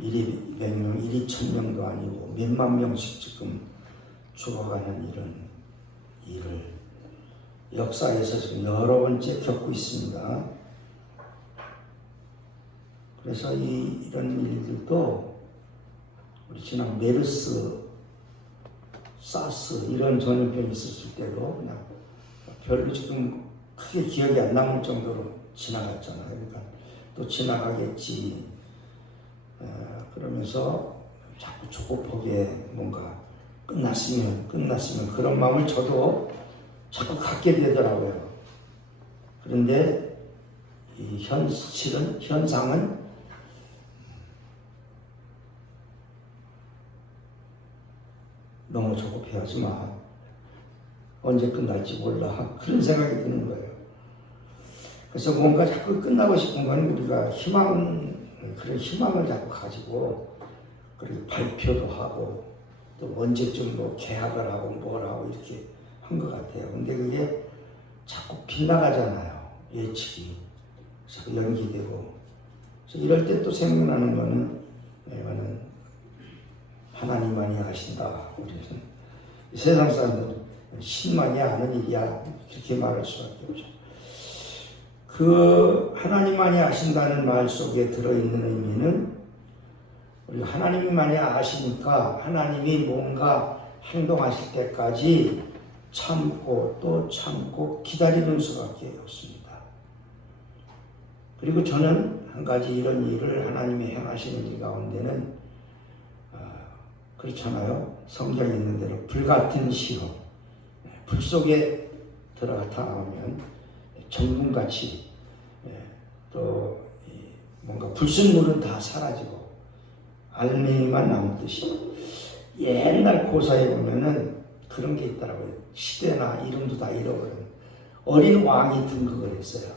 일이 100명, 일이 1000명도 아니고 몇만 명씩 지금 죽어가는 이런 일을 역사에서 지금 여러 번째 겪고 있습니다. 그래서 이런 일들도 우리 지난 메르스, 사스 이런 전염병이 있었을 때도 그냥 별로 지금 크게 기억이 안 남을 정도로 지나갔잖아요. 그러니까 또 지나가겠지. 그러면서 자꾸 조급하게 뭔가 끝났으면 그런 마음을 저도 자꾸 갖게 되더라고요. 그런데 이 현상은 너무 조급해하지 마. 언제 끝날지 몰라. 그런 생각이 드는 거예요. 그래서 뭔가 자꾸 끝나고 싶은 건 우리가 그런 희망을 자꾸 가지고 그리고 발표도 하고 또 언제쯤 뭐 계약을 하고 뭘 하고 이렇게 한 것 같아요. 근데 그게 자꾸 빗나가잖아요. 예측이. 자꾸 연기되고. 그래서 이럴 때 또 생각나는 거는 이거는 하나님만이 아신다. 우리는 세상 사람들은 신만이 아는 일이야. 그렇게 말할 수밖에 없죠. 그 하나님만이 아신다는 말 속에 들어있는 의미는 우리가 하나님만이 아시니까 하나님이 뭔가 행동하실 때까지 참고 또 참고 기다리는 수밖에 없습니다. 그리고 저는 한 가지 이런 일을 하나님이 행하시는 일 가운데는 그렇잖아요. 성경에 있는 대로 불같은 시험, 불 속에 들어갔다 나오면 전분같이 또 뭔가 불순물은 다 사라지고 알맹이만 남듯이 옛날 고사에 보면은 그런 게 있더라고요. 시대나 이름도 다 잃어버린 어린 왕이 등극을 했어요.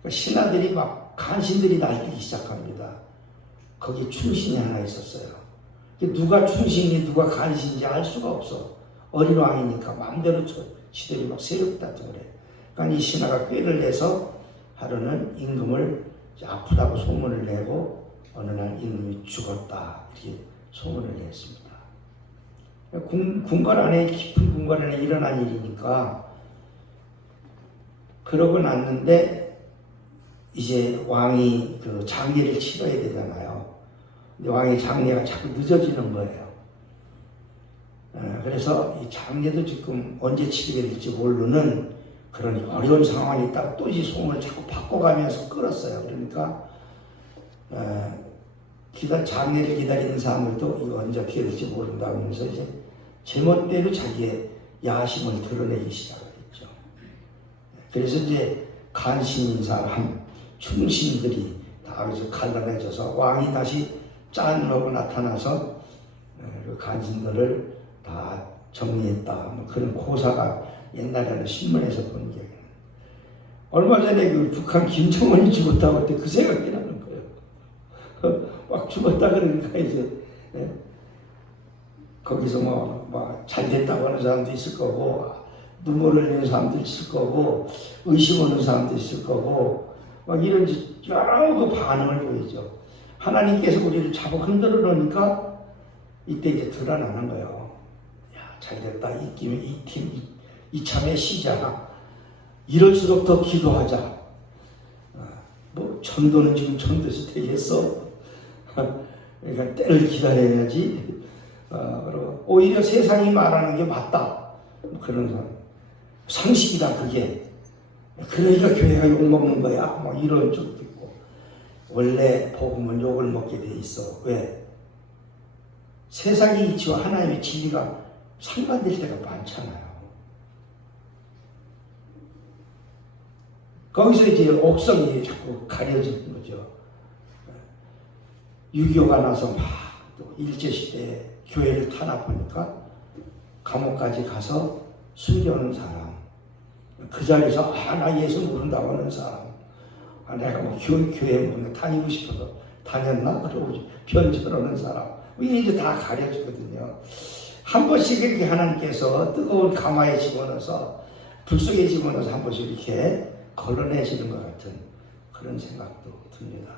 그러니까 신하들이 막 간신들이 날뛰기 시작합니다. 거기 충신이 하나 있었어요. 누가 충신이 누가 간신인지 알 수가 없어. 어린 왕이니까 마음대로 시들이 막 세력 다투고 그래. 그러니까 이 신하가 꾀를 내서 하루는 임금을 아프다고 소문을 내고 어느 날 임금이 죽었다 이렇게 소문을 냈습니다. 궁궐 안에 깊은 궁궐 안에 일어난 일이니까 그러고 났는데 이제 왕이 그 장례를 치러야 되잖아요. 근데 왕의 장례가 자꾸 늦어지는 거예요. 그래서 이 장례도 지금 언제 치르게 될지 모르는 그런 어려운 상황이 있다가 또 이 소문을 자꾸 바꿔가면서 끌었어요. 그러니까 장례를 기다리는 사람들도 이거 언제 어떻게 될지 모른다 하면서 이제 제멋대로 자기의 야심을 드러내기 시작했죠. 그래서 이제 간신인 사람, 충신들이 다 여기서 갈라내져서 왕이 다시 짠하고 나타나서 그 간신들을 다 정리했다. 뭐 그런 고사가 옛날에는 신문에서 본 기억이 나요. 얼마 전에 그 북한 김정은이 죽었다고 할 때 그 생각이 나는 거예요. 막 죽었다 그러니까 이제 거기서 뭐 잘 됐다고 하는 사람도 있을 거고 눈물을 흘리는 사람도 있을 거고 의심하는 사람도 있을 거고 막 이런 여러 그 반응을 보이죠. 하나님께서 우리를 잡아 흔들어 놓으니까 이때 이제 드러나는 거예요. 야, 잘 됐다. 이참에 쉬자. 이럴수록 더 기도하자. 뭐 전도는 지금 전도에서 되겠어. 그러니까 때를 기다려야지. 그리고 오히려 세상이 말하는 게 맞다. 그런 사람. 상식이다 그게. 그러니까 교회가 욕먹는 거야. 뭐 이런 쪽도 있고. 원래 복음은 욕을 먹게 돼 있어. 왜? 세상의 이치와 하나님의 진리가 상반될 때가 많잖아요. 거기서 이제 옥성이 자꾸 가려지는 거죠. 6.25가 나서 막 또 일제시대에 교회를 탄압하니까 감옥까지 가서 숨겨놓은 사람, 그 자리에서 나 예수 모른다고 하는 사람, 내가 뭐 교회 뭐 다니고 싶어서 다녔나? 그러고 변절하는 사람, 이게 이제 다 가려지거든요. 한 번씩 이렇게 하나님께서 뜨거운 가마에 집어넣어서 불 속에 집어넣어서 한 번씩 이렇게 걸러내시는 것 같은 그런 생각도 듭니다.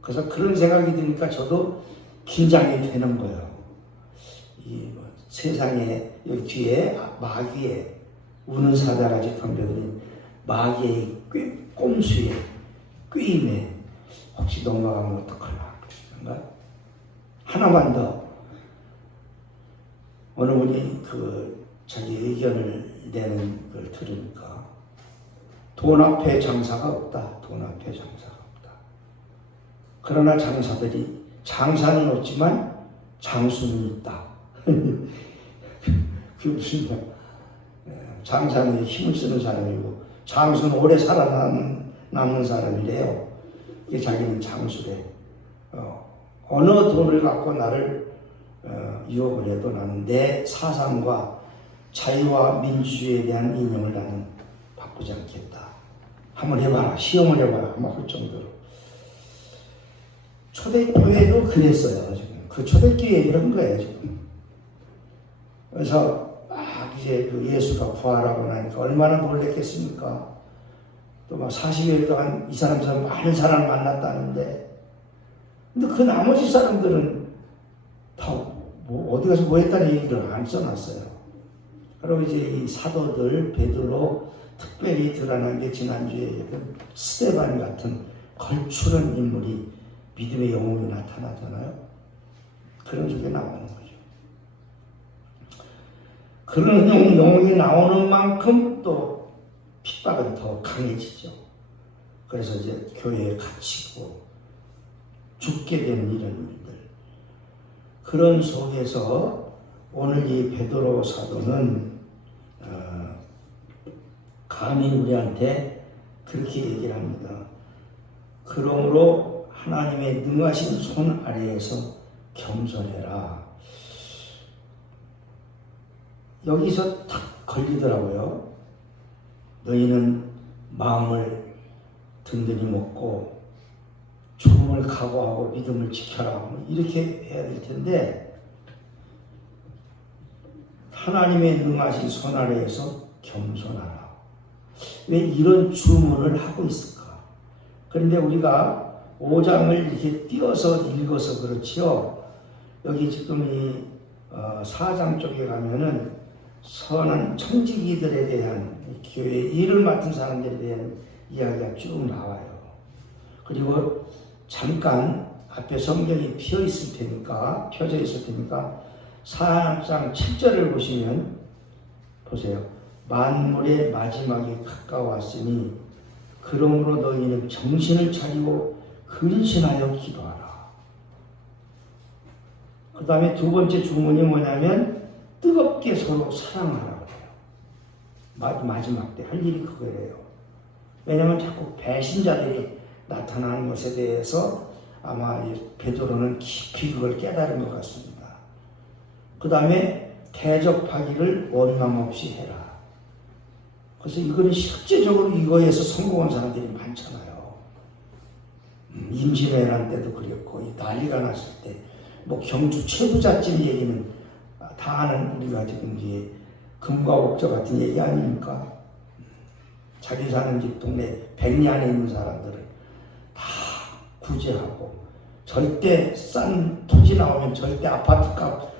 그래서 그런 생각이 드니까 저도 긴장이 되는 거예요. 뭐 세상에 여기 뒤에 마귀에 우는 사자같이 덤벼드린 마귀의 꼼수에 꾀임에 혹시 넘어가면 어떡하나. 그런가? 하나만 더. 어느 분이 자기 의견을 내는 걸 들으니까 돈 앞에 장사가 없다. 돈 앞에 장사가 없다. 그러나 장사는 없지만 장수는 있다. 그게 무슨 말? 장사는 힘을 쓰는 사람이고 장수는 오래 살아남는 사람이래요. 이게 자기는 장수래. 어느 돈을 갖고 나를 유혹을 해도 나는 내 사상과 자유와 민주주의에 대한 이념을 나는 바꾸지 않겠다. 한번 해봐라. 시험을 해봐라. 아마 할 정도로. 초대교회도 그랬어요. 지금. 그 초대교회 얘기를 한 거예요. 지금. 그래서 이제 예수가 부활하고 나니까 얼마나 놀랬겠습니까? 또 막 40일 동안 이 사람처럼 많은 사람을 만났다는데, 근데 그 나머지 사람들은 다 뭐 어디 가서 뭐 했다는 얘기를 안 써놨어요. 그리고 이제 이 사도들, 베드로, 특별히 드러난 게 지난주에 얘기했던 스데반 같은 걸출한 인물이 믿음의 영웅이 나타나잖아요. 그런 쪽에 나오는 거죠. 그런 영웅이 나오는 만큼 또 핍박은 더 강해지죠. 그래서 이제 교회에 갇히고 죽게 되는 이런 일들. 그런 속에서 오늘 이 베드로 사도는 감히 우리한테 그렇게 얘기를 합니다. 그러므로 하나님의 능하신 손 아래에서 겸손해라. 여기서 탁 걸리더라고요. 너희는 마음을 든든히 먹고 죽음을 각오하고 믿음을 지켜라. 이렇게 해야 될 텐데 하나님의 능하신 손 아래에서 겸손하라. 왜 이런 주문을 하고 있을까? 그런데 우리가 5장을 이렇게 띄어서 읽어서 그렇지요. 여기 지금 이 4장 쪽에 가면은 선한 청지기들에 대한 교회 일을 맡은 사람들에 대한 이야기가 쭉 나와요. 그리고 잠깐 앞에 성경이 펴져 있을 테니까 4장 7절을 보시면 보세요. 만물의 마지막이 가까웠으니 그러므로 너희는 정신을 차리고 근신하여 기도하라. 그 다음에 두 번째 주문이 뭐냐면 뜨겁게 서로 사랑하라고 해요. 마지막 때 할 일이 그거예요. 왜냐하면 자꾸 배신자들이 나타나는 것에 대해서 아마 베드로는 깊이 그걸 깨달은 것 같습니다. 그 다음에 대접하기를 원망 없이 해라. 그래서 이거는 실제적으로 이거에서 성공한 사람들이 많잖아요. 임진왜란 때도 그랬고 난리가 났을 때 뭐 경주 최부잣집 얘기는 다 아는 우리가 지금 이제 금과 옥저 같은 얘기 아닙니까? 자기 사는 집 동네 백리 안에 있는 사람들을 다 구제하고 절대 싼 토지 나오면 절대 아파트값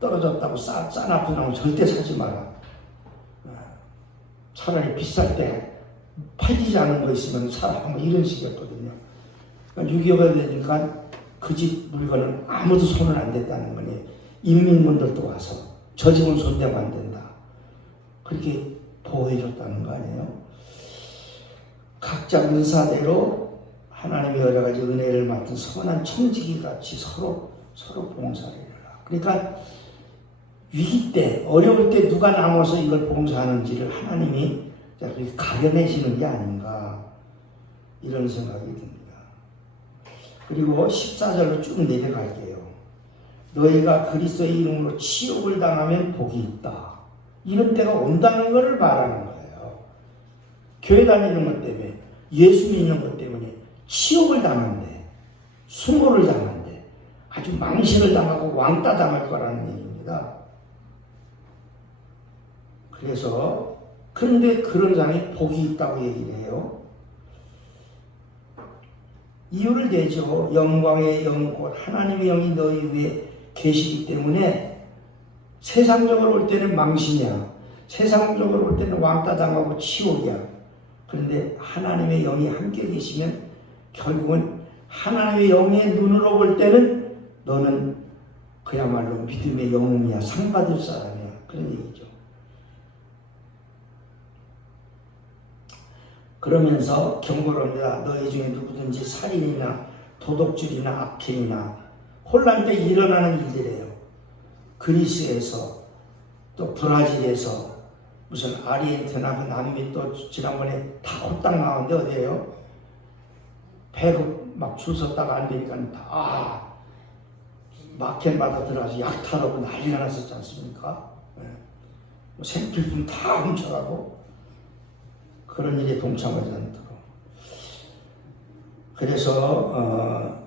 떨어졌다고 싼 아파트 나오면 절대 사지 마라. 차라리 비쌀 때 팔리지 않은 거 있으면 사라. 뭐 이런 식이었거든요. 그러니까 6.25가 되니까 그 집 물건은 아무도 손을 안 댔다는 거니 인민군들도 와서 저 집은 손대면 안 된다. 그렇게 보호해줬다는 거 아니에요? 각자 은사대로 하나님의 여러 가지 은혜를 맡은 선한 청지기 같이 서로 봉사를 해라. 그러니까 위기 때, 어려울 때 누가 나눠서 이걸 봉사하는지를 하나님이 가려내시는 게 아닌가 이런 생각이 듭니다. 그리고 14절로 쭉 내려갈게요. 너희가 그리스도의 이름으로 치욕을 당하면 복이 있다. 이런 때가 온다는 것을 말하는 거예요. 교회 다니는 것 때문에, 예수 믿는 것 때문에 치욕을 당한대, 수모를 당한대, 아주 망신을 당하고 왕따 당할 거라는 얘기입니다. 그래서 그런데 그런 사람이 복이 있다고 얘기를 해요. 이유를 대죠. 영광의 영 곧 하나님의 영이 너희 위에 계시기 때문에 세상적으로 올 때는 망신이야. 세상적으로 올 때는 왕따 당하고 치욕이야. 그런데 하나님의 영이 함께 계시면 결국은 하나님의 영의 눈으로 볼 때는 너는 그야말로 믿음의 영웅이야. 상 받을 사람이야. 그런 얘기죠. 그러면서 경고합니다. 너희 중에 누구든지 살인이나 도둑질이나 악행이나 혼란 때 일어나는 일들이에요. 그리스에서 또 브라질에서 무슨 아르헨티나 그 남미 또 지난번에 다 홀딱 나왔는데 어디에요? 배급 막 줄 섰다가 안 되니까 다 마켓마다 들어가서 약탈하고 난리가 났었지 않습니까? 생필품 다 훔쳐가고 그런 일에 동참하지 않도록. 그래서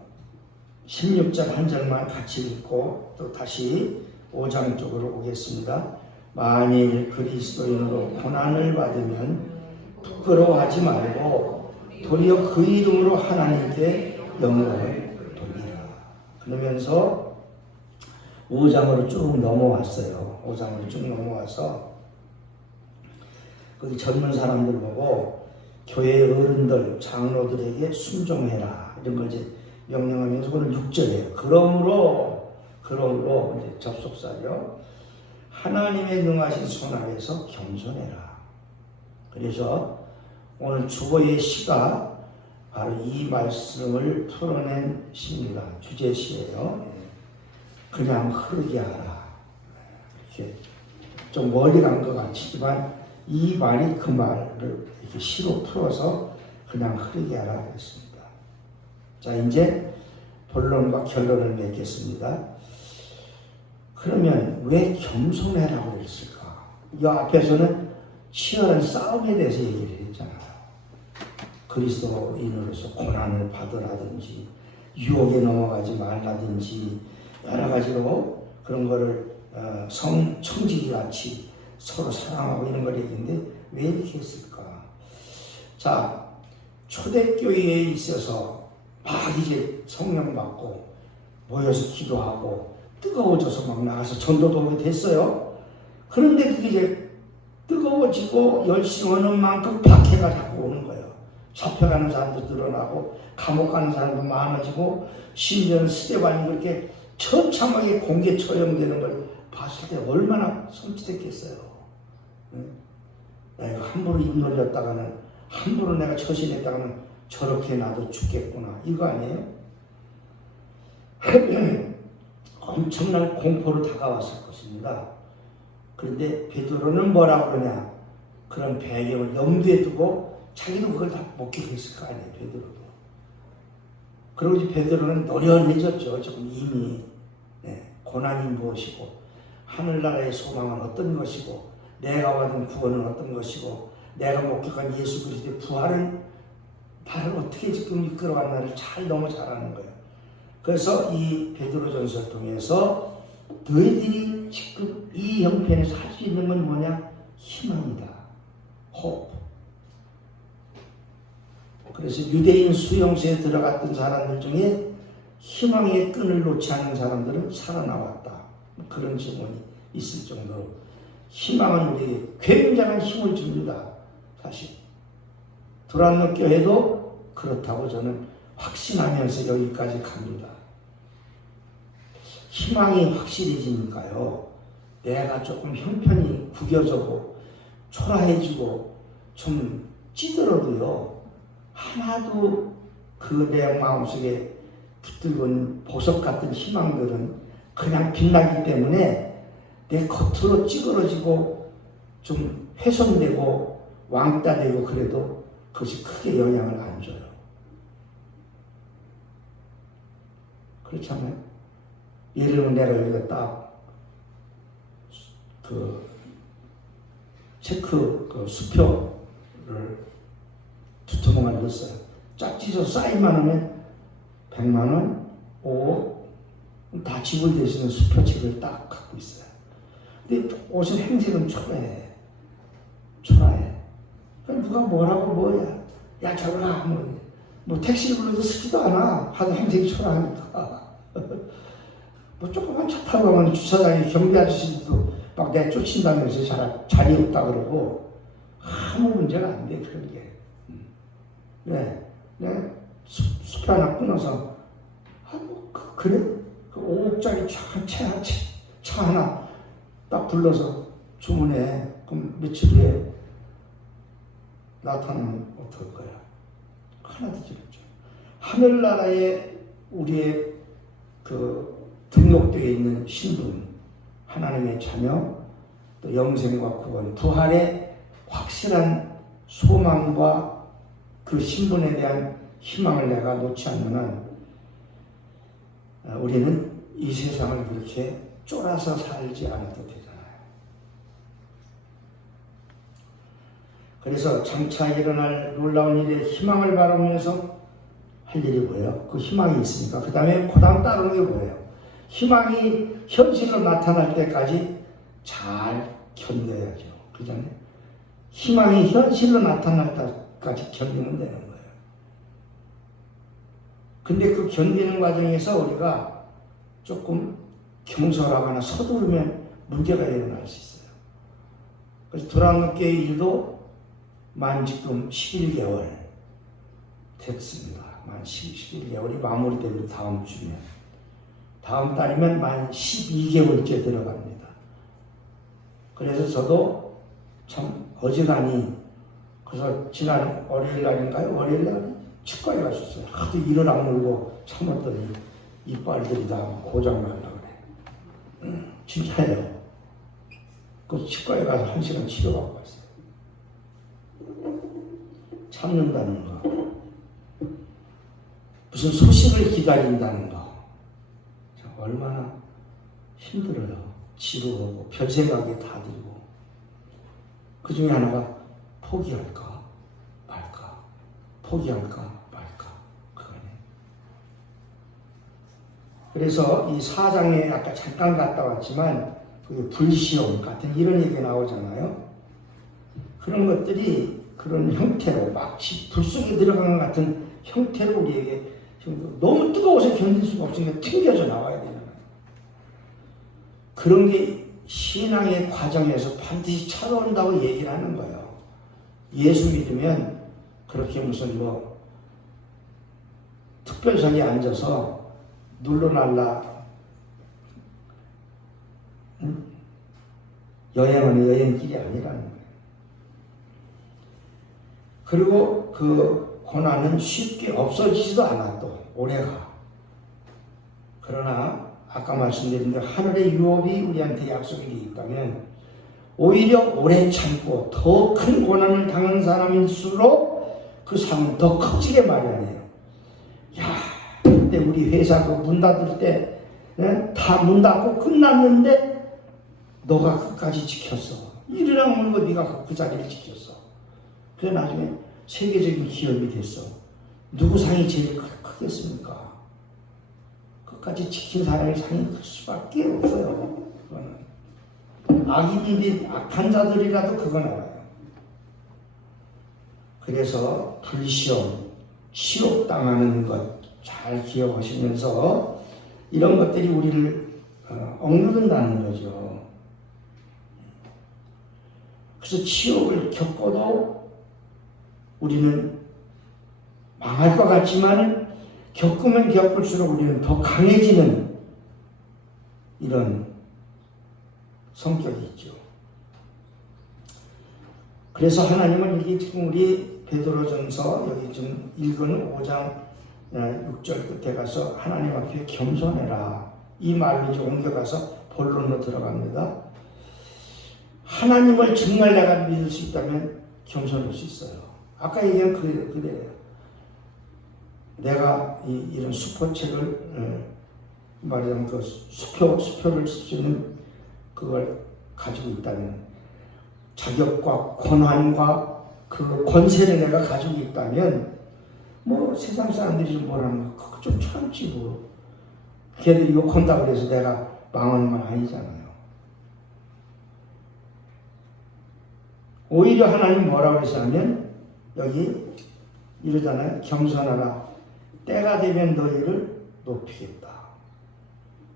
16절 한 절만 같이 읽고 또 다시 5장 쪽으로 오겠습니다. 만일 그리스도인으로 고난을 받으면 부끄러워하지 말고 도리어 그 이름으로 하나님께 영광을 돌리라. 그러면서 5장으로 쭉 넘어왔어요. 5장으로 쭉 넘어와서 거기 젊은 사람들 보고 교회 어른들, 장로들에게 순종해라. 이런 걸 이제 명령하면서 오늘 6절이에요. 그러므로 이제 접속사죠. 하나님의 능하신 손 아래서 겸손해라. 그래서 오늘 주보의 시가 바로 이 말씀을 풀어낸 시입니다. 주제시예요. 그냥 흐르게 하라. 이렇게 좀 멀리 간 것 같지만 이 말이 그 말을 이렇게 시로 풀어서 그냥 흐르게 하라 했습니다. 자, 이제 본론과 결론을 맺겠습니다. 그러면 왜 겸손해라고 그랬을까? 이 앞에서는 치열한 싸움에 대해서 얘기를 했잖아요. 그리스도인으로서 고난을 받으라든지 유혹에 넘어가지 말라든지 여러 가지로 그런 거를 청지기 같이 서로 사랑하고 있는 걸 얘기인데 왜 이렇게 했을까? 자, 초대교회에 있어서 막 이제 성령 받고 모여서 기도하고 뜨거워져서 막 나가서 전도도 오게 됐어요. 그런데 그게 이제 뜨거워지고 열심히 하는 만큼 박해가 자꾸 오는 거예요. 잡혀가는 사람도 늘어나고 감옥 가는 사람도 많아지고 심지어는 스데반이 그렇게 처참하게 공개 처형되는 걸 봤을 때 얼마나 섬찟했겠어요. 내가 함부로 입 놀렸다가는 함부로 내가 처신했다가는 저렇게 나도 죽겠구나 이거 아니에요? 엄청난 공포로 다가왔을 것입니다. 그런데 베드로는 뭐라고 그러냐? 그런 배경을 염두에 두고 자기도 그걸 다 목격했을 거 아니에요. 베드로도. 그리고 이제 베드로는 노련해졌죠. 조금 이미 고난이 무엇이고 하늘나라의 소망은 어떤 것이고 내가 받은 구원은 어떤 것이고 내가 목격한 예수 그리스도의 부활은 나를 어떻게 지금 이끌어왔나를 너무 잘 아는 거예요. 그래서 이 베드로전서를 통해서 너희들이 지금 이 형편에서 할 수 있는 건 뭐냐? 희망이다. hope. 그래서 유대인 수용소에 들어갔던 사람들 중에 희망의 끈을 놓지 않은 사람들은 살아나왔다. 그런 증언이 있을 정도로 희망은 우리에게 굉장한 힘을 줍니다. 사실 두란노 교회도 그렇다고 저는 확신하면서 여기까지 갑니다. 희망이 확실해지니까요. 내가 조금 형편이 구겨져고 초라해지고 좀 찌들어도요. 하나도 그 내 마음속에 붙들고 보석 같은 희망들은 그냥 빛나기 때문에 내 겉으로 찌그러지고 좀 훼손되고 왕따되고 그래도 그것이 크게 영향을 안 줘요. 그렇잖아요. 예를 들면 내가 여기다 딱 체크 수표를 두툼하게 넣었어요. 쫙 찢어서 사인만 하면 100만 원, 5억 다 지불될 수 있는 수표책을 딱 갖고 있어요. 근데 옷은 행색은 초라해. 누가 뭐라고 뭐야. 야 저러라 뭐 택시 불러도 쓰지도 않아. 하도 행색이 초라하니까. 뭐 조그만 차 타고 가면 주차장에 경비 아저씨도 막 내쫓는다면서 자리 없다 그러고 아무 문제가 안 돼, 그런 게. 네, 숲 하나 끊어서 그래? 그 5억짜리 차 하나 딱 불러서 주문해. 그럼 며칠 후에 나타나면 어떨 거야? 하나도 지었죠. 하늘나라에 우리의 그 등록되어 있는 신분, 하나님의 자녀, 또 영생과 구원, 부활의 확실한 소망과 그 신분에 대한 희망을 내가 놓지 않는 한 우리는 이 세상을 그렇게 쫄아서 살지 않아도 되잖아요. 그래서 장차 일어날 놀라운 일에 희망을 바라면서 할 일이 뭐예요? 그 희망이 있으니까 그 다음에 따르는 게 뭐예요? 희망이 현실로 나타날 때까지 잘 견뎌야죠. 그잖아요. 희망이 현실로 나타날 때까지 견디면 되는 거예요. 근데 그 견디는 과정에서 우리가 조금 경솔하거나 서두르면 문제가 일어날 수 있어요. 그래서 도란노교의 일도 만 지금 11개월 됐습니다. 만 11개월이 마무리됩니다. 다음 주면. 다음 달이면 만 12개월째 들어갑니다. 그래서 저도 참 어지간히, 그래서 지난 월요일 날인가요? 월요일 날 치과에 갔었어요. 하도 이를 악물고 참았더니 이빨들이 다 고장나려고 그래. 진짜예요. 그 치과에 가서 1시간 치료받고 왔어요. 참는다는 거, 무슨 소식을 기다린다는 거, 얼마나 힘들어요. 지루하고 별생각이 다 들고. 그 중에 하나가 포기할까 말까, 포기할까 말까, 그거네. 그래서 이 4장에 아까 잠깐 갔다 왔지만 그 불시험 같은 이런 얘기 나오잖아요. 그런 것들이 그런 형태로 마치 불 속에 들어간 것 같은 형태로 우리에게 너무 뜨거워서 견딜 수가 없으니까 튕겨져 나와야 되잖아요. 그런 게 신앙의 과정에서 반드시 찾아온다고 얘기를 하는 거예요. 예수 믿으면 그렇게 무슨 뭐 특별석에 앉아서 눌러날라 여행하는 여행길이 아니라는 거예요. 그리고 그 고난은 쉽게 없어지지도 않아. 또 오래가. 그러나 아까 말씀드린 대로 하늘의 유업이 우리한테 약속이 있다면 오히려 오래 참고 더 큰 고난을 당한 사람일수록 그 삶은 더 커지게 마련해요. 야, 그때 우리 회사 그 문 닫을 때 다 문 닫고 끝났는데 너가 끝까지 지켰어. 이르랑 물고 네가 그 자리를 지켰어. 그래 나중에 세계적인 기업이 됐어. 누구 상이 제일 크겠습니까? 끝까지 지킨 사람의 상이 클 수밖에 없어요. 그거는. 악인들이, 악한 자들이라도 그건 알아요. 그래서 불시험, 치욕당하는 것 잘 기억하시면서 이런 것들이 우리를 억누른다는 거죠. 그래서 치욕을 겪어도 우리는 망할 것 같지만 겪으면 겪을수록 우리는 더 강해지는 이런 성격이 있죠. 그래서 하나님은 이게 지금 우리 베드로전서 여기 좀 읽은 5장 6절 끝에 가서 하나님 앞에 겸손해라. 이 말로 이제 옮겨가서 본론으로 들어갑니다. 하나님을 정말 내가 믿을 수 있다면 겸손할 수 있어요. 아까 얘기한 그래요. 내가 이런 수포책을 말하자면 그 수표를 쓸 수 있는 그걸 가지고 있다면, 자격과 권한과 그 권세를 내가 가지고 있다면 뭐 세상 사람들이 좀 뭐라는 거 그거 좀 참지 뭐. 걔들이 욕한다고 해서 내가 망하는 건 아니잖아요. 오히려 하나님 뭐라고 그러시냐면 여기 이러잖아요. 겸손하라. 때가 되면 너희를 높이겠다.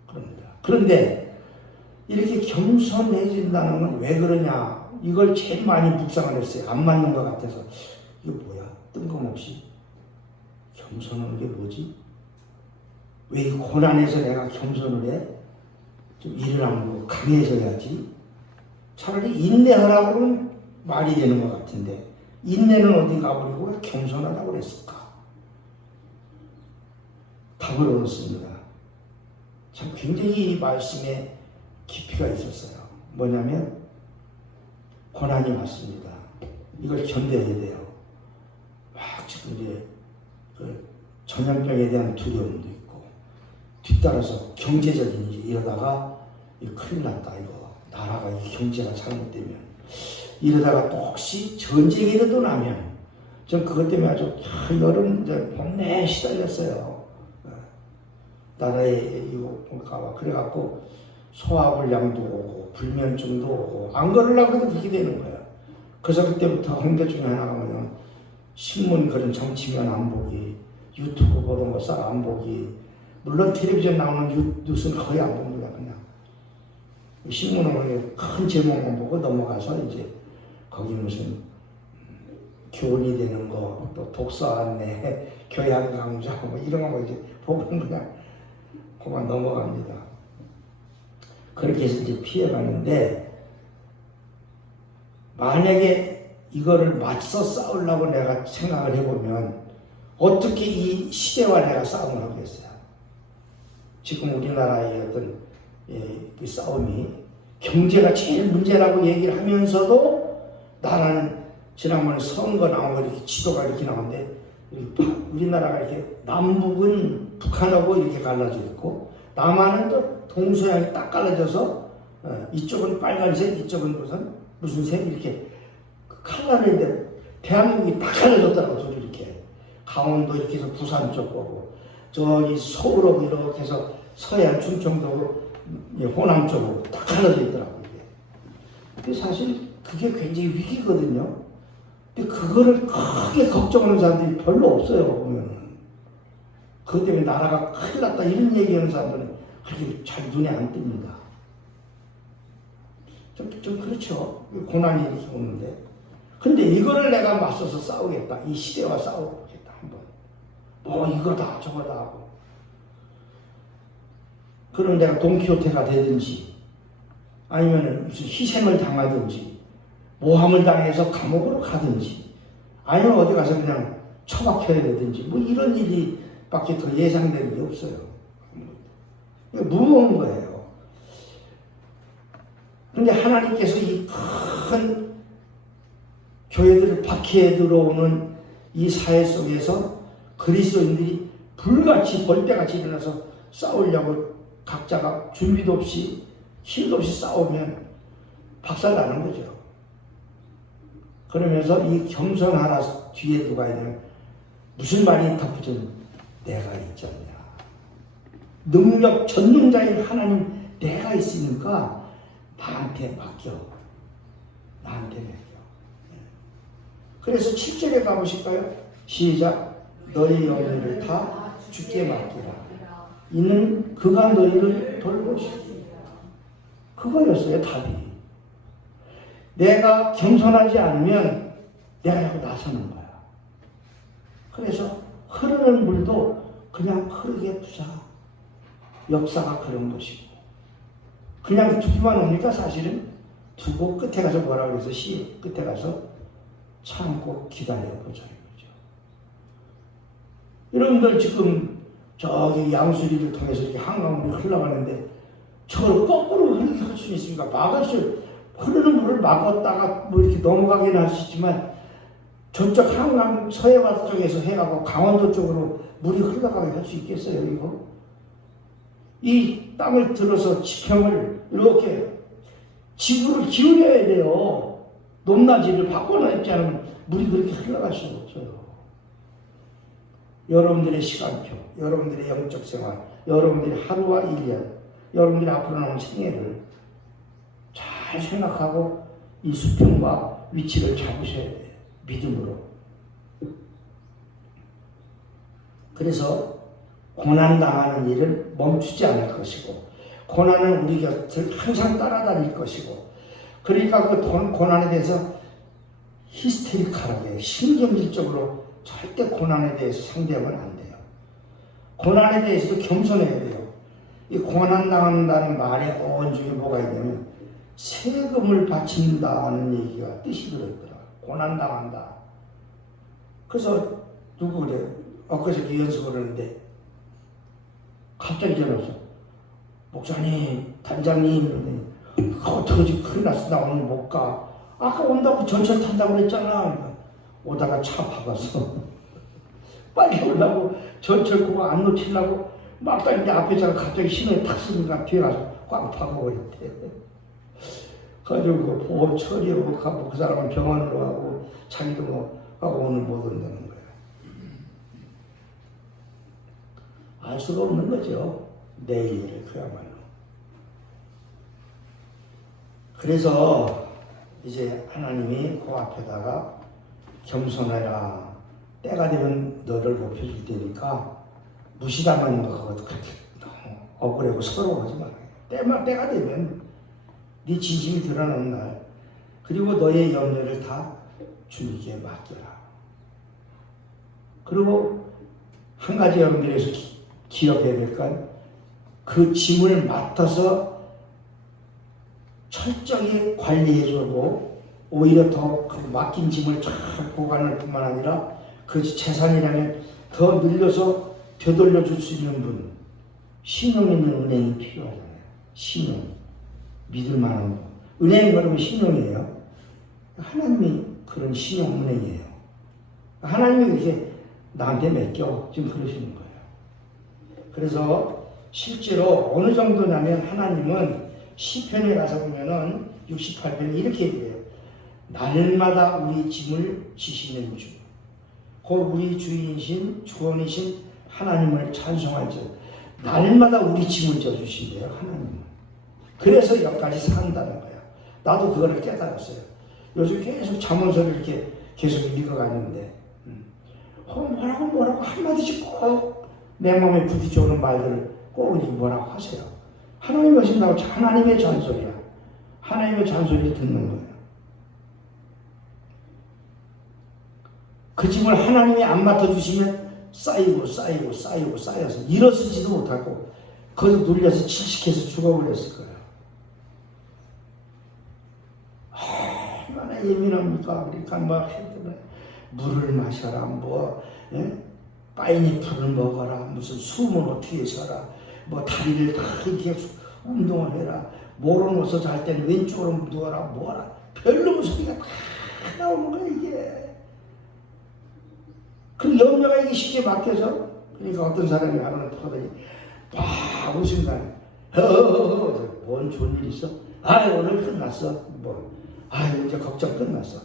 그럽니다. 그런데 이렇게 겸손해진다는 건 왜 그러냐? 이걸 제일 많이 묵상을 했어요. 안 맞는 것 같아서. 이거 뭐야? 뜬금없이. 겸손한 게 뭐지? 왜 이 고난에서 내가 겸손을 해? 좀 일을 하고 강해져야지. 차라리 인내하라고 그러면 말이 되는 것 같은데 인내는 어디 가버리고 왜 겸손하다고 그랬을까? 답을 얻었습니다. 참 굉장히 이 말씀에 깊이가 있었어요. 뭐냐면 고난이 왔습니다. 이걸 견뎌야 돼요. 막 지금 이제 그 전염병에 대한 두려움도 있고 뒤따라서 경제적인 일이 이러다가 큰일 났다 이거 나라가 이 경제가 잘못되면 이러다가 또 혹시 전쟁이라도 나면 전 그것 때문에 아주 여름 봄내에 시달렸어요. 나라에 이거 볼까봐 그래갖고 소화불량도 오고 불면증도 오고 안 걸으려고 해도 그렇게 되는 거야. 그래서 그때부터 홍대 중에 하나가 뭐냐면 신문 그런 정치면 안 보기 유튜브 보던 거 싹 안 보기 물론 텔레비전 나오는 뉴스는 거의 안 봅니다. 그냥 신문은 큰 제목만 보고 넘어가서 이제 거기 무슨 교훈이 되는 거, 또 독서 안내, 교양 강좌 뭐 이런 거 이제 보고 그냥 그만 넘어갑니다. 그렇게 해서 이제 피해가는데 만약에 이거를 맞서 싸우려고 내가 생각을 해보면 어떻게 이 시대와 내가 싸움을 하겠어요? 지금 우리나라의 어떤 그 싸움이 경제가 제일 문제라고 얘기를 하면서도 나라는 지난번에 선거 나온 거 이렇게 지도가 이렇게 나오는데 우리나라가 이렇게 남북은 북한하고 이렇게 갈라져 있고 남한은 또 동서양이 딱 갈라져서 이쪽은 빨간색 이쪽은 무슨 색 이렇게 칼라르인데 대한민국이 딱 갈라졌더라고 둘이 이렇게 강원도 이렇게 해서 부산 쪽 오고 저기 서울하고 이렇게 해서 서해안 충청도 호남 쪽으로 딱 갈라져 있더라고요. 근데 사실 그게 굉장히 위기거든요. 근데 그거를 크게 걱정하는 사람들이 별로 없어요. 보면은 그것 때문에 나라가 큰일 났다 이런 얘기하는 사람들은 그렇게 잘 눈에 안 띕니다. 좀 그렇죠. 고난이 이렇게 오는데 근데 이거를 내가 맞서서 싸우겠다. 이 시대와 싸우겠다 한번. 뭐 이거다 저거다 하고 그럼 내가 돈키호테가 되든지 아니면 무슨 희생을 당하든지 모함을 당해서 감옥으로 가든지 아니면 어디 가서 그냥 처박혀야 되든지 뭐 이런 일이 밖에 더 예상되는 게 없어요. 무모한 거예요. 그런데 하나님께서 이 큰 교회들을 박해 들어오는 이 사회 속에서 그리스도인들이 불같이 벌떼같이 일어나서 싸우려고 각자가 준비도 없이 힘도 없이 싸우면 박살나는 거죠. 그러면서 이 겸손하라 뒤에 누가 있냐면 무슨 말이 덧붙여는 내가 있잖냐. 능력 전능자인 하나님 내가 있으니까 나한테 맡겨. 나한테 맡겨. 그래서 7절에 가보실까요? 시작. 너희 영혼을 다 주께 맡기라. 이는 그가 너희를 돌보시리라. 그거였어요 답이. 내가 겸손하지 않으면 내가 자꾸 나서는 거야. 그래서 흐르는 물도 그냥 흐르게 두자. 역사가 그런 것이고 그냥 두기만 옵니까? 사실은 두고 끝에 가서 뭐라고 그래서 시 끝에 가서 참고 기다려보자 이거죠. 여러분들 지금 저기 양수리를 통해서 이렇게 한강물이 흘러가는데 저걸 거꾸로 흐르게 할 수 있습니까? 막을 수 흐르는 물을 막았다가 뭐 이렇게 넘어가긴 할 수 있지만 저쪽 한강 서해바다 쪽에서 해가고 강원도 쪽으로 물이 흘러가게 할 수 있겠어요 이거? 이 땅을 들어서 지평을 이렇게 지구를 기울여야 돼요. 높낮이를 바꿔놓지 않으면 물이 그렇게 흘러갈 수가 없어요. 여러분들의 시간표, 여러분들의 영적 생활, 여러분들의 하루와 1년, 여러분들이 앞으로 남은 생애를 잘 생각하고 이 수평과 위치를 잡으셔야 돼요. 믿음으로. 그래서 고난당하는 일을 멈추지 않을 것이고 고난은 우리 곁을 항상 따라다닐 것이고 그러니까 그 고난에 대해서 히스테리컬하게 신경질적으로 절대 고난에 대해서 상대하면 안 돼요. 고난에 대해서도 겸손해야 돼요. 이 고난당한다는 말의 어원 중에 뭐가 있냐면 세금을 바친다는 얘기가 뜻이 들어있더라. 고난당한다. 그래서 누구 그래? 엊그저께 연습을 하는데 갑자기 전화 왔어. 목사님, 단장님, 어떡하지? 큰일 났어. 나 오늘 못 가. 아까 온다고 전철 탄다고 그랬잖아. 오다가 차 박았어. 빨리 오려고 전철 그거 안 놓치려고 막 달리는데 앞에 차가 갑자기 신호에 탁 쓰니까 뒤에 가서 꽉 박아버렸대. 그래가지고 보험 처리하고 가고 그 사람은 병원으로 가고 자기도 뭐 하고 오늘 못 온다는 거야. 알 수가 없는 거죠. 내일을 그야말로. 그래서 이제 하나님이 그 앞에다가 겸손해라. 때가 되면 너를 높여줄 테니까 무시당하는 거 그것도 그렇게 억울하고 서러워하지 말아요. 때가 되면 네 진심이 드러나는 날 그리고 너의 염려를 다 주님께 맡겨라. 그리고 한 가지 여러분들에서 기억해야 될 건 그 짐을 맡아서 철저히 관리해주고 오히려 더 그 맡긴 짐을 잘 보관할 뿐만 아니라 그 재산이라면 더 늘려서 되돌려 줄 수 있는 분, 신용 있는 은행이 필요하잖아요. 신용, 믿을 만한 거. 은행 그러면 신용이에요. 하나님이 그런 신용 은행이에요. 하나님이 이렇게 나한테 맡겨 지금 그러시는 거예요. 그래서 실제로 어느 정도냐면 하나님은 시편에 가서 보면은 68편에 이렇게 얘기해요. 날마다 우리 짐을 지시는 주, 곧 우리 주인이신 주원이신 하나님을 찬송할지 날마다 우리 짐을 져주신대요. 하나님은. 그래서 여기까지 산다는 거야. 나도 그거를 깨달았어요. 요즘 계속 잠언서를 이렇게 계속 읽어가는데 뭐라고 한마디씩 꼭 내 몸에 부딪혀오는 말들을 꼭 뭐라고 하세요. 하나님 하신다고 하나님의 잔소리야. 하나님의 잔소리를 듣는 거예요. 그 짐을 하나님이 안 맡아주시면 쌓여서 일어서지도 못하고 거기서 눌려서 질식해서 죽어버렸을 거예요. 얼마나 예민합니까? 그러니까 막 물을 마셔라, 파인애플을 먹어라, 무슨 숨은 어떻게 쉬어라, 다리를 다 이렇게 운동을 해라, 모르면서 잘 때는 왼쪽으로 누워라, 뭐라, 별로 소리가 다 나오는 거야 이게. 그 염려가 이게 쉽게 맡겨져. 그러니까 어떤 사람이 하루는 터더니 막 웃음만 뭔 좋은 일 있어? 오늘 끝났어. 이제 걱정 끝났어.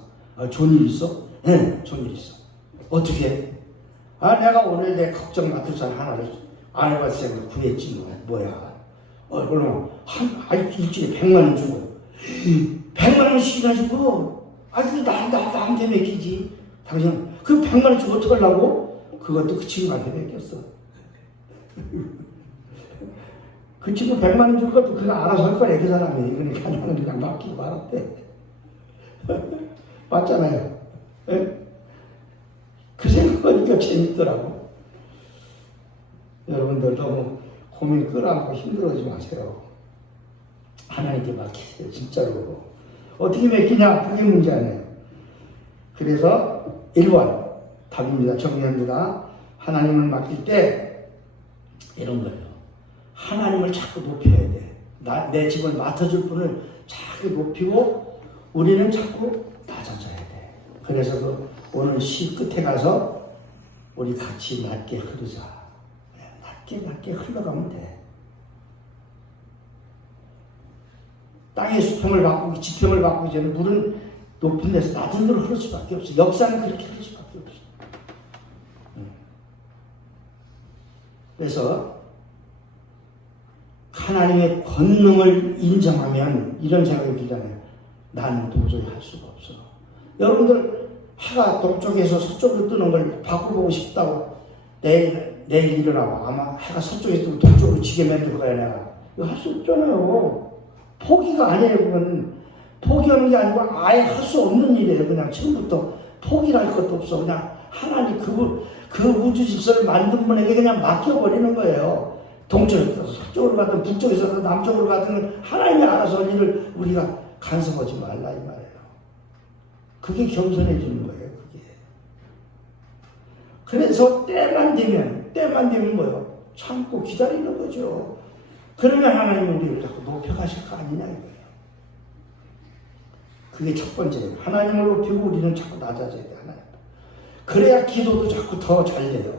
좋은 일 있어? 네, 좋은 일 있어. 어떻게? 내가 오늘 내 걱정 맡을 사람 하나를 알바생을 구했지 뭐야. 그러면 일주일에 100만 원 주고 100만 원씩이나 주고 나한테 맡기지. 당신 그 100만 원 주고 어떡하려고? 그것도 그 친구한테 맡겼어. 그 친구 100만 원 줄 것도 그가 알아서 할 거래 그 사람이. 그러니까 나는 그냥 맡기고 말았대. 맞잖아요. 그 생각하니까 재밌더라고. 여러분들 너무 고민 끌어안고 힘들어하지 마세요. 하나님께 맡기세요. 진짜로. 어떻게 맡기냐? 그게 문제 아니에요. 그래서 1번 답입니다. 정리합니다. 하나님을 맡길 때 이런 거예요. 하나님을 자꾸 높여야 돼. 내 집을 맡아줄 분을 자꾸 높이고 우리는 자꾸 낮아져야 돼. 그래서 오늘 시 끝에 가서 우리 같이 낮게 흐르자. 낮게 흘러가면 돼. 땅의 수평을 바꾸고 지평을 바꾸기 전에 물은 높은 데서 낮은 데로 흐를 수밖에 없어. 역사는 그렇게 흐를 수밖에 없어. 그래서 하나님의 권능을 인정하면 이런 생각이 들잖아요. 나는 도저히 할 수가 없어. 여러분들 해가 동쪽에서 서쪽으로 뜨는 걸 바꿔보고 싶다고 내일 내일 일어나봐. 아마 해가 서쪽에서 동쪽으로 지게 만들 거야 내가. 이거 할 수 없잖아요. 포기가 아니에요. 그건 포기하는 게 아니고 아예 할 수 없는 일이에요. 그냥 처음부터 포기할 것도 없어. 그냥 하나님 그 우주 질서를 만든 분에게 그냥 맡겨버리는 거예요. 동쪽에서 서쪽으로 가든 북쪽에서 남쪽으로 가든 하나님이 알아서 할 일을 우리가 간섭하지 말라 이 말이에요. 그게 겸손해지는 거예요. 그게. 그래서 때만 되면 뭐예요? 참고 기다리는 거죠. 그러면 하나님은 우리를 자꾸 높여가실 거 아니냐 이거예요. 그게 첫 번째예요. 하나님을 높이고 우리는 자꾸 낮아져야 돼. 하나님. 그래야 기도도 자꾸 더 잘 돼요.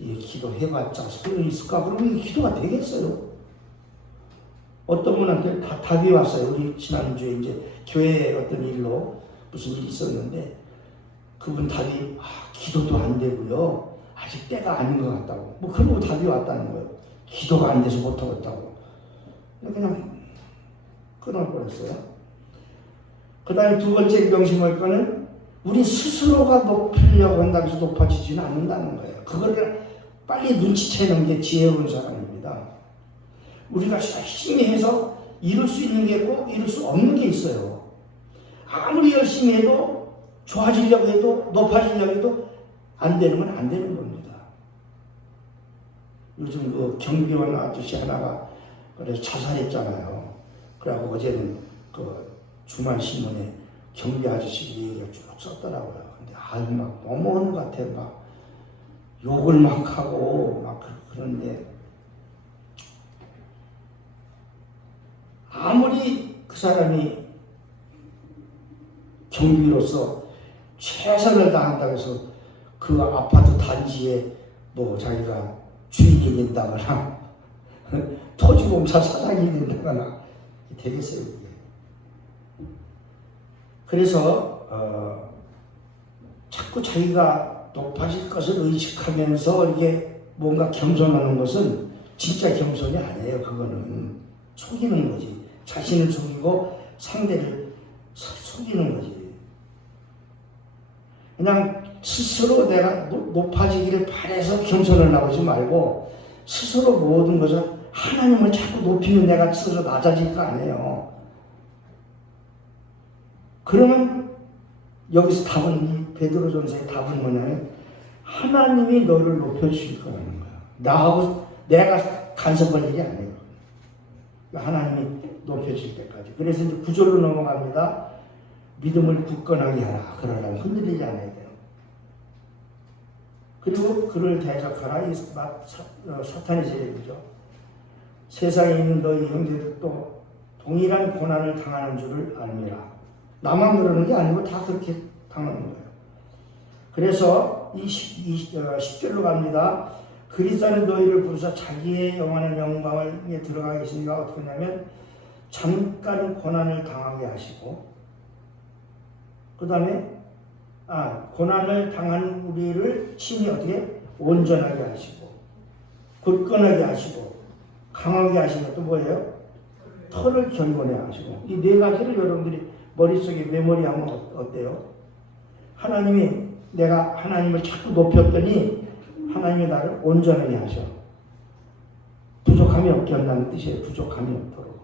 이 기도해봤자 소용이 있을까? 그러면 이 기도가 되겠어요. 어떤 분한테 답이 왔어요. 우리 지난주에 이제 교회에 어떤 일로 무슨 일이 있었는데 그분 답이 기도도 안 되고요. 아직 때가 아닌 것 같다고. 뭐 그런 거 답이 왔다는 거예요. 기도가 안 돼서 못하겠다고. 그냥 끊어버렸어요. 그 다음에 두 번째 명심할 거는 우리 스스로가 높이려고 한다고 해서 높아지지는 않는다는 거예요. 그거를 빨리 눈치채는 게 지혜로운 사람입니다. 우리가 열심히 해서 이룰 수 있는 게 있고 이룰 수 없는 게 있어요. 아무리 열심히 해도 좋아지려고 해도 높아지려고 해도 안 되는 건 안 되는 겁니다. 요즘 그 경비원 아저씨 하나가 그래서 자살했잖아요. 그래갖고 어제는 그 주말 신문에 경비 아저씨 얘기가 쭉 썼더라고요. 근데 아주 막 너무한 것 같아요. 막 욕을 막 하고 막 그런데 아무리 그 사람이 경비로서 최선을 다한다고 해서 그 아파트 단지에 뭐 자기가 주인이 된다거나 토지공사 사장이 된다거나 되겠어요. 그게. 그래서 자꾸 자기가 높아질 것을 의식하면서 이게 뭔가 겸손하는 것은 진짜 겸손이 아니에요. 그거는 속이는 거지. 자신을 속이고 상대를 속이는 거지. 그냥 스스로 내가 높아지기를 바라서 겸손을 나오지 말고 스스로 모든 것을 하나님을 자꾸 높이면 내가 스스로 낮아질 거 아니에요. 그러면 여기서 답은 베드로전서의 답은 뭐냐면 하나님이 너를 높여주실 거라는 거야. 나하고 내가 간섭할 일이 아니에요. 하나님이 높여줄 때까지. 그래서 이제 9절로 넘어갑니다. 믿음을 굳건하게 하라. 그러려면 흔들리지 않아야 돼요. 그리고 그를 대적하라. 이 사탄의 세력이죠. 세상에 있는 너희 형제들도 동일한 고난을 당하는 줄을 알미라. 나만 그러는 게 아니고 다 그렇게 당하는 거예요. 그래서 이 10절로 갑니다. 그리스도는 너희를 부르사 자기의 영원한 영광에 들어가 계시니까 어떻게 하냐면 잠깐 고난을 당하게 하시고 그 다음에 고난을 당한 우리를 친히 어떻게 온전하게 하시고 굳건하게 하시고 강하게 하시는 것도 뭐예요? 털을 견고하게 하시고 이 네 가지를 여러분들이 머릿속에 메모리하면 어때요? 하나님이 내가 하나님을 자꾸 높였더니 하나님이 나를 온전하게 하셔. 부족함이 없게 한다는 뜻이에요. 부족함이 없도록.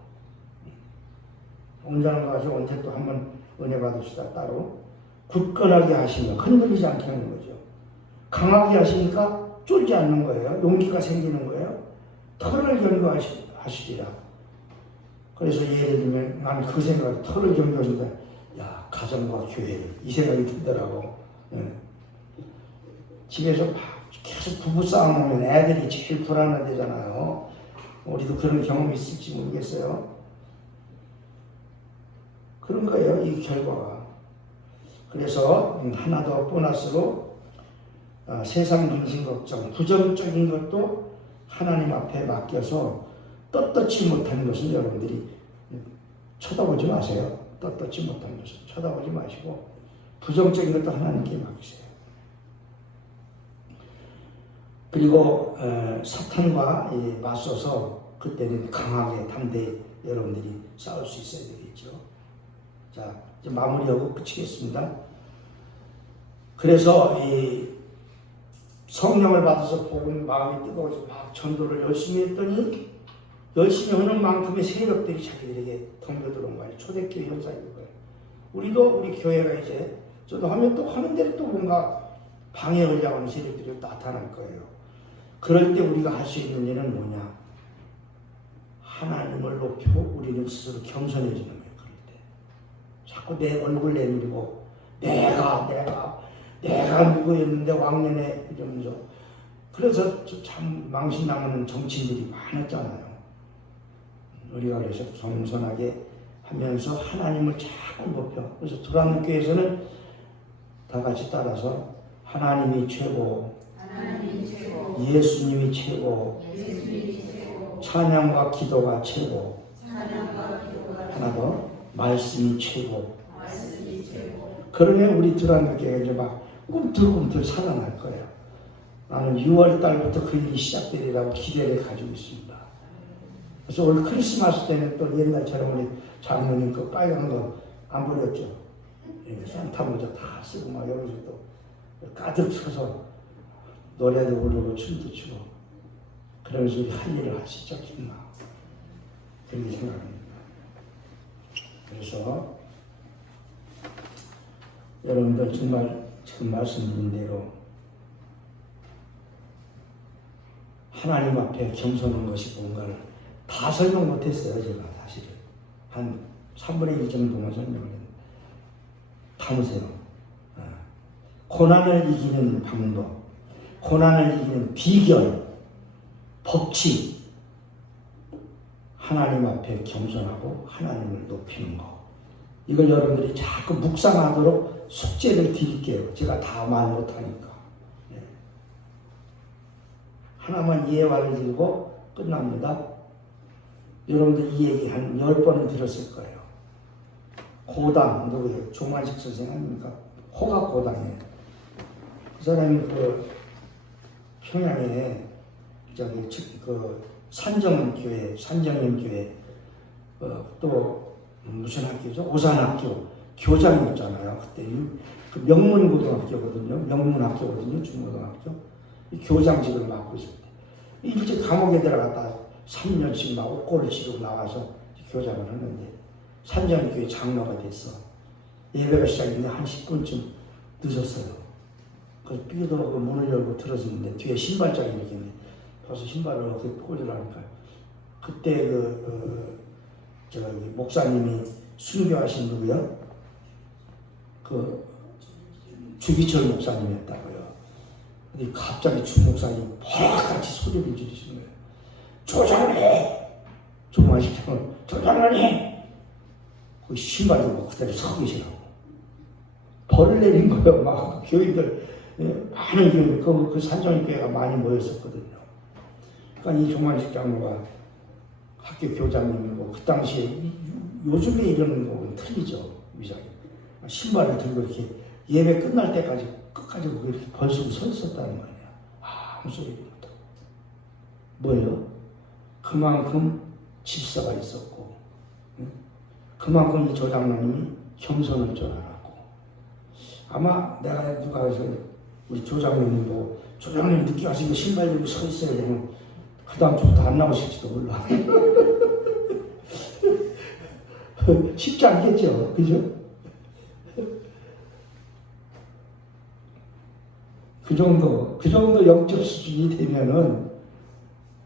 온전한 거 가지고 언제 또 한번 은혜 받읍시다. 따로. 굳건하게 하시면 흔들리지 않게 하는 거죠. 강하게 하시니까 쫄지 않는 거예요. 용기가 생기는 거예요. 털을 견고하시리라. 그래서 예를 들면 나는 그 생각을 털을 견고하신다. 야, 가정과 교회를 이 생각이 들더라고. 집에서 막 계속 부부싸움 하면 애들이 제일 불안하대잖아요. 우리도 그런 경험이 있을지 모르겠어요. 그런 거예요, 이 결과가. 그래서 하나 더 보너스로 세상 근심 걱정, 부정적인 것도 하나님 앞에 맡겨서 떳떳지 못하는 것은 여러분들이 쳐다보지 마세요. 떳떳지 못하는 것은 쳐다보지 마시고 부정적인 것도 하나님께 맡기세요. 그리고 사탄과 맞서서 그때는 강하게 담대히 여러분들이 싸울 수 있어야 되겠죠. 자, 이제 마무리하고 끝이겠습니다. 그래서 이 성령을 받아서 복음 마음이 뜨거워서 막 전도를 열심히 했더니 열심히 하는 만큼의 세력들이 자기들에게 덤벼들어온 거예요. 초대교회 현상인 거예요. 우리도 우리 교회가 이제 저도 하면 또 하는 대로 또 뭔가 방해하려고 하는 세력들이 나타날 거예요. 그럴 때 우리가 할 수 있는 일은 뭐냐? 하나님을 높이고 우리는 스스로 겸손해지는 거예요. 그럴 때 자꾸 내 얼굴 내밀고 내가 누구였는데 왕년에 이러면서 그래서 참 망신 나무는 정치인들이 많았잖아요. 우리가 그래서 겸손하게 하면서 하나님을 자꾸 높여. 그래서 두란노 교회에서는 다 같이 따라서 하나님이 최고, 예수님이 최고, 찬양과 기도가 최고, 하나 더 말씀이 최고. 그러면 우리 두란노 교회가 이제 막 꿈틀꿈틀 살아날 거예요. 나는 6월 달부터 그 일이 시작되리라고 기대를 가지고 있습니다. 그래서 올 크리스마스 때는 또 옛날처럼 우리 장모님 그 빨간 거 안 버렸죠. 산타 모자 다 쓰고 막 여기서 또 가득 쳐서 노래도 부르고 춤도 추고 그러면서 우리 할 일을 할 수 있겠나 그렇게 생각합니다. 그래서 여러분들 정말 지금 말씀드린 대로 하나님 앞에 겸손한 것이 뭔가를 다 설명 못했어요. 제가 사실은 한 3분의 1 정도만 설명을 했는데 담으세요. 고난을 이기는 방법, 고난을 이기는 비결, 법칙, 하나님 앞에 겸손하고 하나님을 높이는 거. 이걸 여러분들이 자꾸 묵상하도록 숙제를 드릴게요. 제가 다 말 못하니까. 하나만 예화를 들고 끝납니다. 여러분들 이 얘기 한 10번은 들었을 거예요. 고당, 누구예요? 조만식 선생 아닙니까? 호가 고당이에요. 그 사람이 그 평양에 저기 그 산정교회, 산정인교회 또 무슨 학교죠? 오산학교 교장이었잖아요. 그때 그 명문고등학교거든요. 명문학교거든요. 중고등학교. 교장직을 맡고 있을 때 일찍 감옥에 들어갔다 3년씩 막 옥고를 치르고 나와서 교장을 하는데 산정교회 장로가 됐어. 예배가 시작했는데 한 10분쯤 늦었어요. 그래서 삐그덕하고 문을 열고 들어섰는데 뒤에 신발장이 이렇게 있는데 벌써 신발을 이렇게 꽂으라니까 그때 저기 목사님이 순교하신 누구요? 그 주기철 목사님이었다고요. 근데 갑자기 주 목사님이 버럭같이 소리를 지르시는 거예요. 조장래! 조만식장은 조장래! 그 신발 들고 그대로 서 계시라고. 벌을 내린 거예요. 막 교인들, 많은 교인들, 그 산정교회가 많이 모였었거든요. 그러니까 이 조만식 장로가 학교 교장님이고, 그 당시에 요즘에 이러는 거는 틀리죠. 위장이. 신발을 들고 이렇게 예배 끝날 때까지 끝까지 이렇게 벌 쓰고 서 있었다는 거 아니야. 아무 소리도 못하고. 뭐예요? 그만큼 질서가 있었고, 그만큼 이 조장로님이 겸손할 줄 알았고, 아마 내가 누가 해서 우리 조장로님 보고 조장로님 늦게 와서 신발 들고 서 있어야 되면 그 다음 주부터 안 나오실지도 몰라. 쉽지 않겠죠, 그죠? 그 정도 영적 수준이 되면은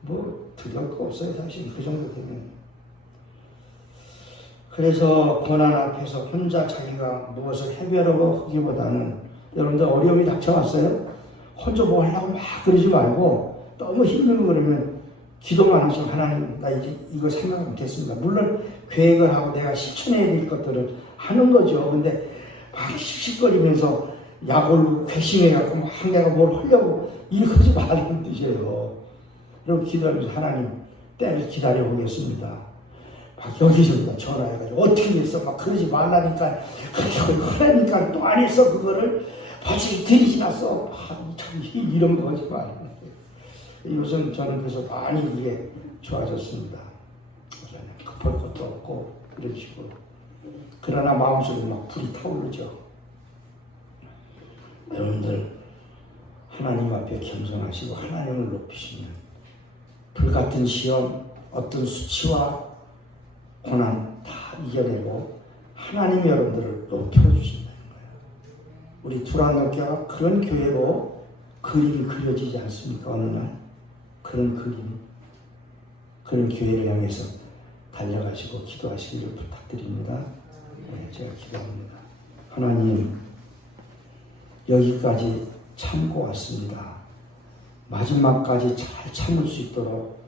뭐 두려울 거 없어요, 사실. 그 정도 되면. 그래서 고난 앞에서 혼자 자기가 무엇을 해결하고 하기보다는 여러분들 어려움이 닥쳐왔어요? 혼자 뭐 하려고 막 그러지 말고 너무 힘들고 그러면 기도만 하시면 하나님 나 이제 이거 생각 못했습니다. 물론 계획을 하고 내가 실천해야 될 것들을 하는 거죠. 근데 막 씩씩거리면서 약올고 괘씸해갖고 막 내가 뭘 하려고 이렇게 하지 말라는 뜻이에요. 그럼 기도하면서 하나님 때를 기다려보겠습니다. 막 여기저기다 전화해가지고 어떻게 됐어? 막 그러지 말라니까 그러니까 또 안 했어. 그거를 벌써 이틀이 지났어. 참 이런 거 하지 말라. 요즘 저는 그래서 많이 이게 좋아졌습니다. 급할 것도 없고 이런 식으로. 그러나 마음속에 막 불이 타오르죠. 여러분들 하나님 앞에 겸손하시고 하나님을 높이시면 불같은 시험, 어떤 수치와 고난 다 이겨내고 하나님이 여러분들을 높여주신다는 거예요. 우리 두란노교회가 그런 교회로 그림이 그려지지 않습니까? 어느 날 그런 그림, 그런 교회를 향해서 달려가시고 기도하시기를 부탁드립니다. 네, 제가 기도합니다. 하나님, 여기까지 참고 왔습니다. 마지막까지 잘 참을 수 있도록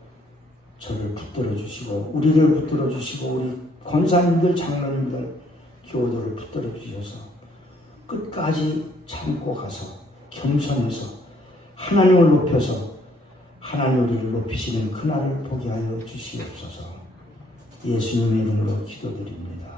저를 붙들어 주시고 우리를 붙들어 주시고 우리 권사님들, 장로님들, 교우들을 붙들어 주셔서 끝까지 참고 가서 겸손해서 하나님을 높여서 하나님 우리를 높이시는 그날을 보게 하여 주시옵소서. 예수님의 이름으로 기도드립니다.